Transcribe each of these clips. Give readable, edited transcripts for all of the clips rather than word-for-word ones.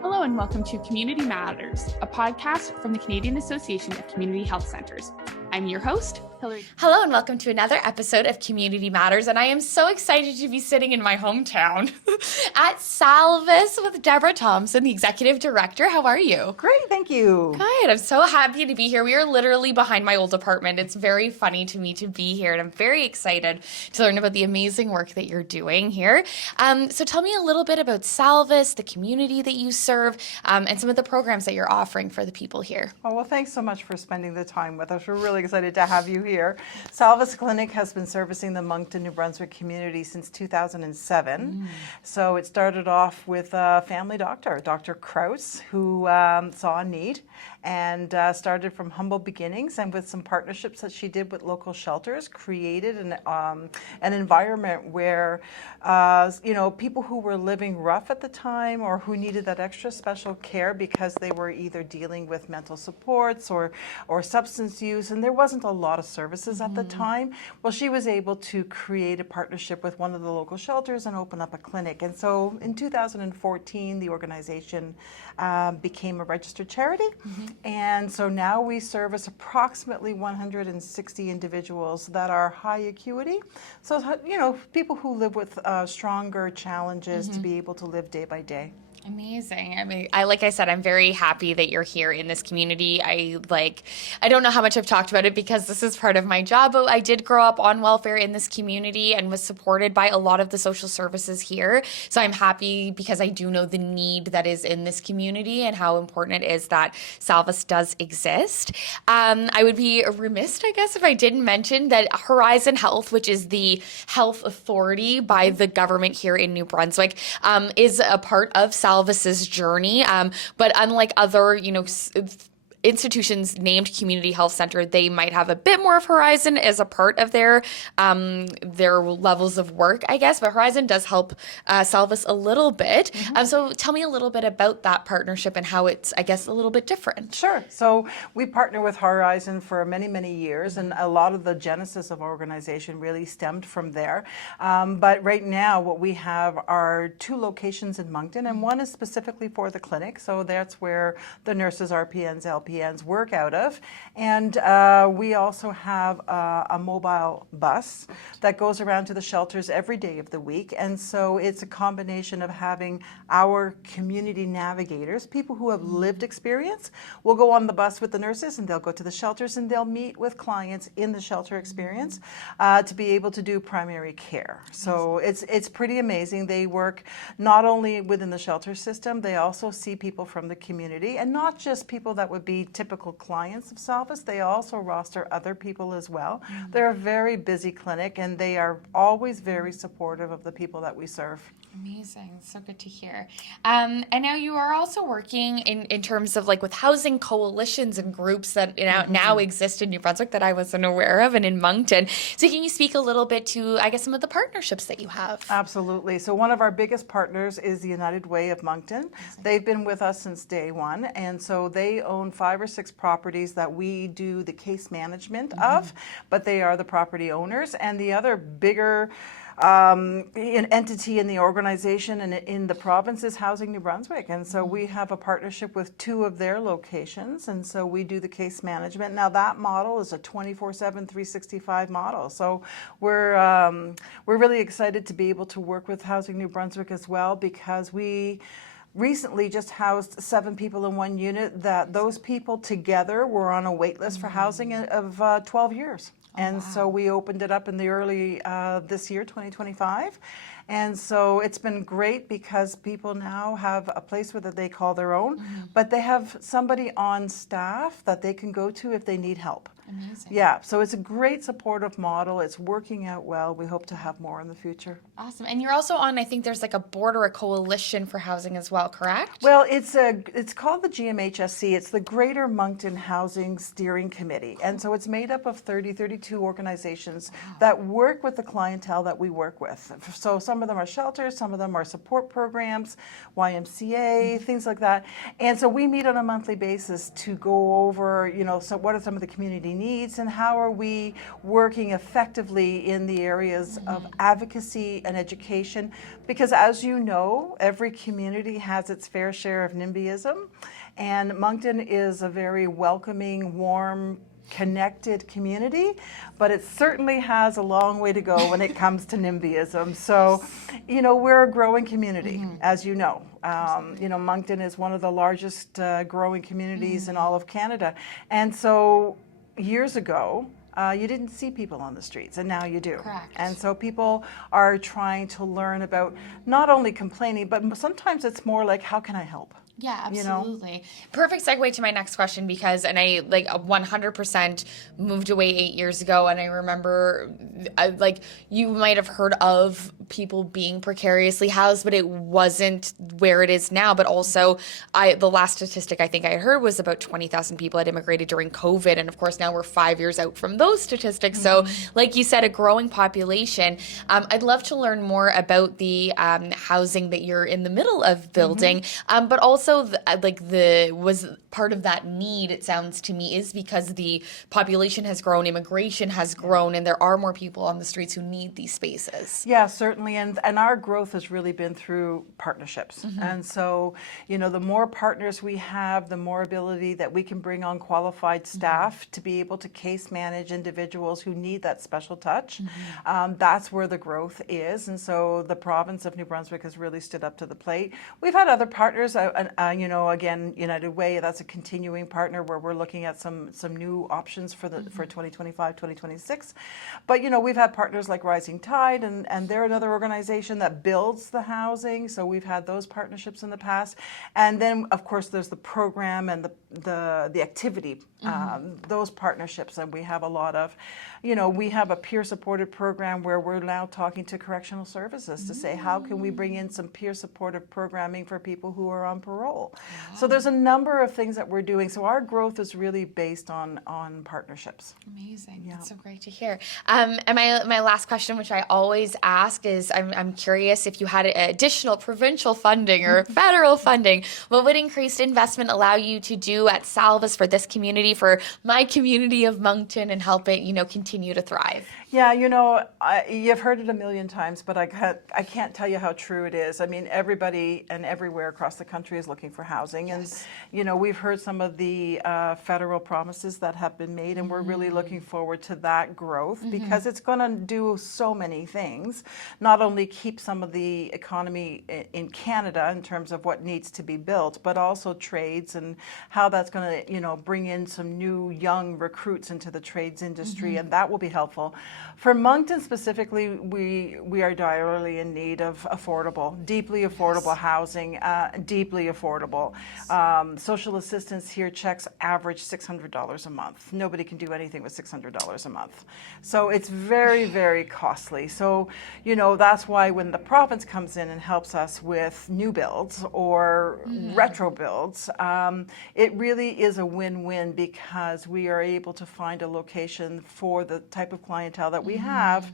Hello and welcome to Community Matters, a podcast from the Canadian Association of Community Health Centres. I'm your host, Hillary. Hello and welcome to another episode of Community Matters, and I am so excited to be sitting in my hometown at Salvus with Deborah Thomson, the Executive Director. How are you? Great, thank you. Good. I'm so happy to be here. We are literally behind my old apartment. It's very funny to me to be here, and I'm very excited to learn about the amazing work that you're doing here. So tell me a little bit about Salvus, the community that you serve, and some of the programs that you're offering for the people here. Oh, well, thanks so much for spending the time with us. We're really excited to have you here. Salvus Clinic has been servicing the Moncton, New Brunswick community since 2007. So it started off with a family doctor, Dr. Kraus, who saw a need and started from humble beginnings, and with some partnerships that she did with local shelters, created an environment where people who were living rough at the time or who needed that extra special care because they were either dealing with mental supports or substance use, and there wasn't a lot of services at the time. Well, she was able to create a partnership with one of the local shelters and open up a clinic. And so in 2014, the organization became a registered charity. And so now we service approximately 160 individuals that are high acuity. So, people who live with stronger challenges to be able to live day by day. Amazing. I mean, like I said, I'm very happy that you're here in this community. I don't know how much I've talked about it because this is part of my job, but I did grow up on welfare in this community and was supported by a lot of the social services here. So I'm happy because I do know the need that is in this community and how important it is that Salvus does exist. I would be remiss, I guess, if I didn't mention that Horizon Health, which is the health authority by the government here in New Brunswick, is a part of Salvus's journey, but unlike other, institutions named Community Health Center, they might have a bit more of Horizon as a part of their levels of work, I guess. But Horizon does help Salvus a little bit. So tell me a little bit about that partnership and how it's, I guess, a little bit different. Sure. So we partner with Horizon for many, many years, and a lot of the genesis of our organization really stemmed from there. But right now, what we have are 2 locations in Moncton, and one is specifically for the clinic. So that's where the nurses, RPNs, LPNs work out of. And we also have a mobile bus that goes around to the shelters every day of the week. And so it's a combination of having our community navigators, people who have lived experience, will go on the bus with the nurses and they'll go to the shelters and they'll meet with clients in the shelter experience to be able to do primary care. So it's pretty amazing. They work not only within the shelter system, they also see people from the community, and not just people that would be typical clients of Salvus. They also roster other people as well. They're a very busy clinic, and they are always very supportive of the people that we serve. Amazing. So good to hear. And now you are also working in terms of with housing coalitions and groups that now exist in New Brunswick that I wasn't aware of, and in Moncton. So can you speak a little bit to, I guess, some of the partnerships that you have? Absolutely. So one of our biggest partners is the United Way of Moncton. They've been with us since day one, and so they own 5 or 6 properties that we do the case management of, but they are the property owners. And the other bigger entity in the organization and in the province is Housing New Brunswick. And so we have a partnership with 2 of their locations, and so we do the case management. Now that model is a 24/7, 365 model. So we're really excited to be able to work with Housing New Brunswick as well, because we recently just housed 7 people in one unit that those people together were on a wait list for housing of 12 years. And so we opened it up in the early this year, 2025. And so it's been great because people now have a place where they call their own, but they have somebody on staff that they can go to if they need help. Amazing. Yeah, so it's a great supportive model. It's working out well. We hope to have more in the future. Awesome. And you're also on, I think there's a board or a coalition for housing as well, correct? Well, it's called the GMHSC. It's the Greater Moncton Housing Steering Committee. And so it's made up of 32 organizations that work with the clientele that we work with. So some of them are shelters, some of them are support programs, YMCA, things like that. And so we meet on a monthly basis to go over, so what are some of the community needs, and how are we working effectively in the areas of advocacy and education. Because as you know, every community has its fair share of NIMBYism, and Moncton is a very welcoming, warm, connected community, but it certainly has a long way to go when it comes to NIMBYism. So, we're a growing community, as you know. Moncton is one of the largest growing communities in all of Canada. And so years ago, you didn't see people on the streets, and now you do. Correct. And so people are trying to learn about not only complaining, but sometimes it's more like, how can I help? Yeah, absolutely. Perfect segue to my next question, because, and I 100% moved away 8 years ago, and I remember you might have heard of people being precariously housed, but it wasn't where it is now. But also, the last statistic I think I heard was about 20,000 people had immigrated during COVID, and of course now we're 5 years out from those statistics. So, like you said, a growing population. I'd love to learn more about the housing that you're in the middle of building, but also was part of that need, it sounds to me, is because the population has grown, immigration has grown, and there are more people on the streets who need these spaces. Yeah, certainly, and our growth has really been through partnerships. And so, the more partners we have, the more ability that we can bring on qualified staff to be able to case manage individuals who need that special touch. That's where the growth is, and so the province of New Brunswick has really stood up to the plate. We've had other partners, again, United Way, that's a continuing partner where we're looking at some new options for 2025, 2026. But, we've had partners like Rising Tide, and they're another organization that builds the housing. So we've had those partnerships in the past. And then, of course, there's the program and the activity, those partnerships that we have a lot of. We have a peer-supported program where we're now talking to correctional services to say, how can we bring in some peer-supportive programming for people who are on parole? So there's a number of things that we're doing. So our growth is really based on partnerships. Amazing. Yeah. That's so great to hear. And my last question, which I always ask, is I'm curious if you had additional provincial funding or federal funding, what would increased investment allow you to do at Salvus for this community, for my community of Moncton, and help it, continue to thrive? Yeah, you've heard it a million times, but I can't tell you how true it is. I mean, everybody and everywhere across the country is looking for housing. Yes. And, we've heard some of the federal promises that have been made, and we're really looking forward to that growth because it's going to do so many things. Not only keep some of the economy in Canada in terms of what needs to be built, but also trades and how that's going to, bring in some new young recruits into the trades industry, and that will be helpful. For Moncton specifically, we are direly in need of deeply affordable housing, deeply affordable. Social assistance here checks average $600 a month. Nobody can do anything with $600 a month. So it's very, very costly. So, that's why when the province comes in and helps us with new builds or retro builds, it really is a win-win because we are able to find a location for the type of clientele that we have,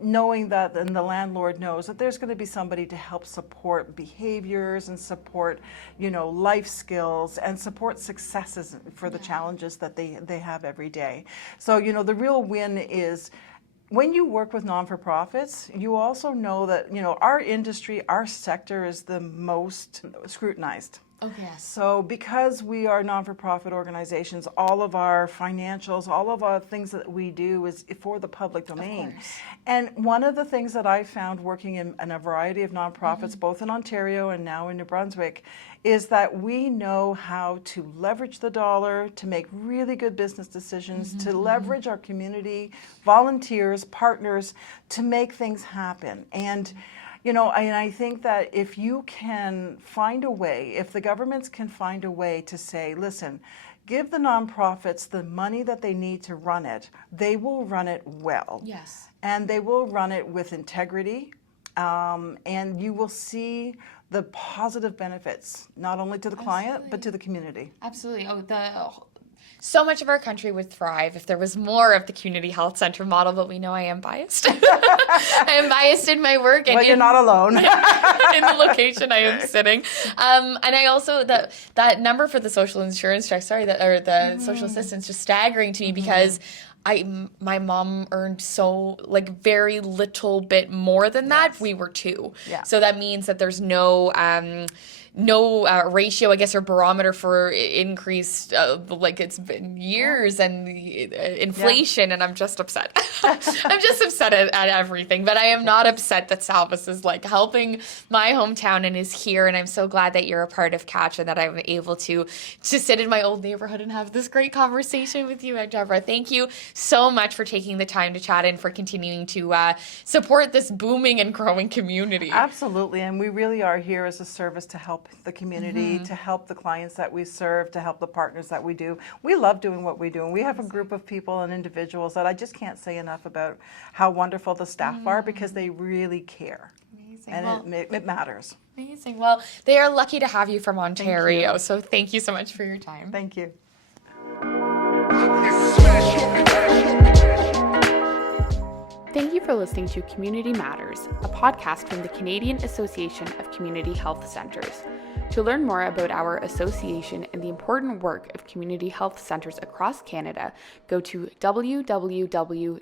knowing that, and the landlord knows that there's going to be somebody to help support behaviors and support, life skills and support successes for the challenges that they have every day. So, the real win is when you work with non-for-profits, you also know that, our industry, our sector is the most scrutinized. Okay. So because we are non-for-profit organizations, all of our financials, all of our things that we do is for the public domain. And one of the things that I found working in a variety of nonprofits, both in Ontario and now in New Brunswick, is that we know how to leverage the dollar, to make really good business decisions, to leverage our community, volunteers, partners, to make things happen. And I think that if you can find a way, if the governments can find a way to say, listen, give the nonprofits the money that they need to run it, they will run it well. Yes. And they will run it with integrity, and you will see the positive benefits, not only to the client, but to the community. Absolutely. so much of our country would thrive if there was more of the community health center model, but we know I am biased. I am biased in my work. Well, you're not alone. In the location I am sitting. And I also, that number for the social insurance check, the social assistance, just staggering to me because my mom earned very little bit more than that. Yes. We were two. Yeah. So that means that there's no ratio, I guess, or barometer for increased, it's been years and inflation, and I'm just upset. I'm just upset at everything, but I am not upset that Salvus is helping my hometown and is here, and I'm so glad that you're a part of Catch and that I'm able to sit in my old neighborhood and have this great conversation with you, Deborah. Thank you so much for taking the time to chat and for continuing to support this booming and growing community. Absolutely, and we really are here as a service to help the community, to help the clients that we serve, to help the partners that we do. We love doing what we do, and we have a group of people and individuals that I just can't say enough about how wonderful the staff are because they really care. Amazing. And it matters. Amazing. Well, they are lucky to have you from Ontario, so thank you so much for your time. Thank you. Thank you for listening to Community Matters, a podcast from the Canadian Association of Community Health Centres. To learn more about our association and the important work of community health centres across Canada, go to www.cachc.ca.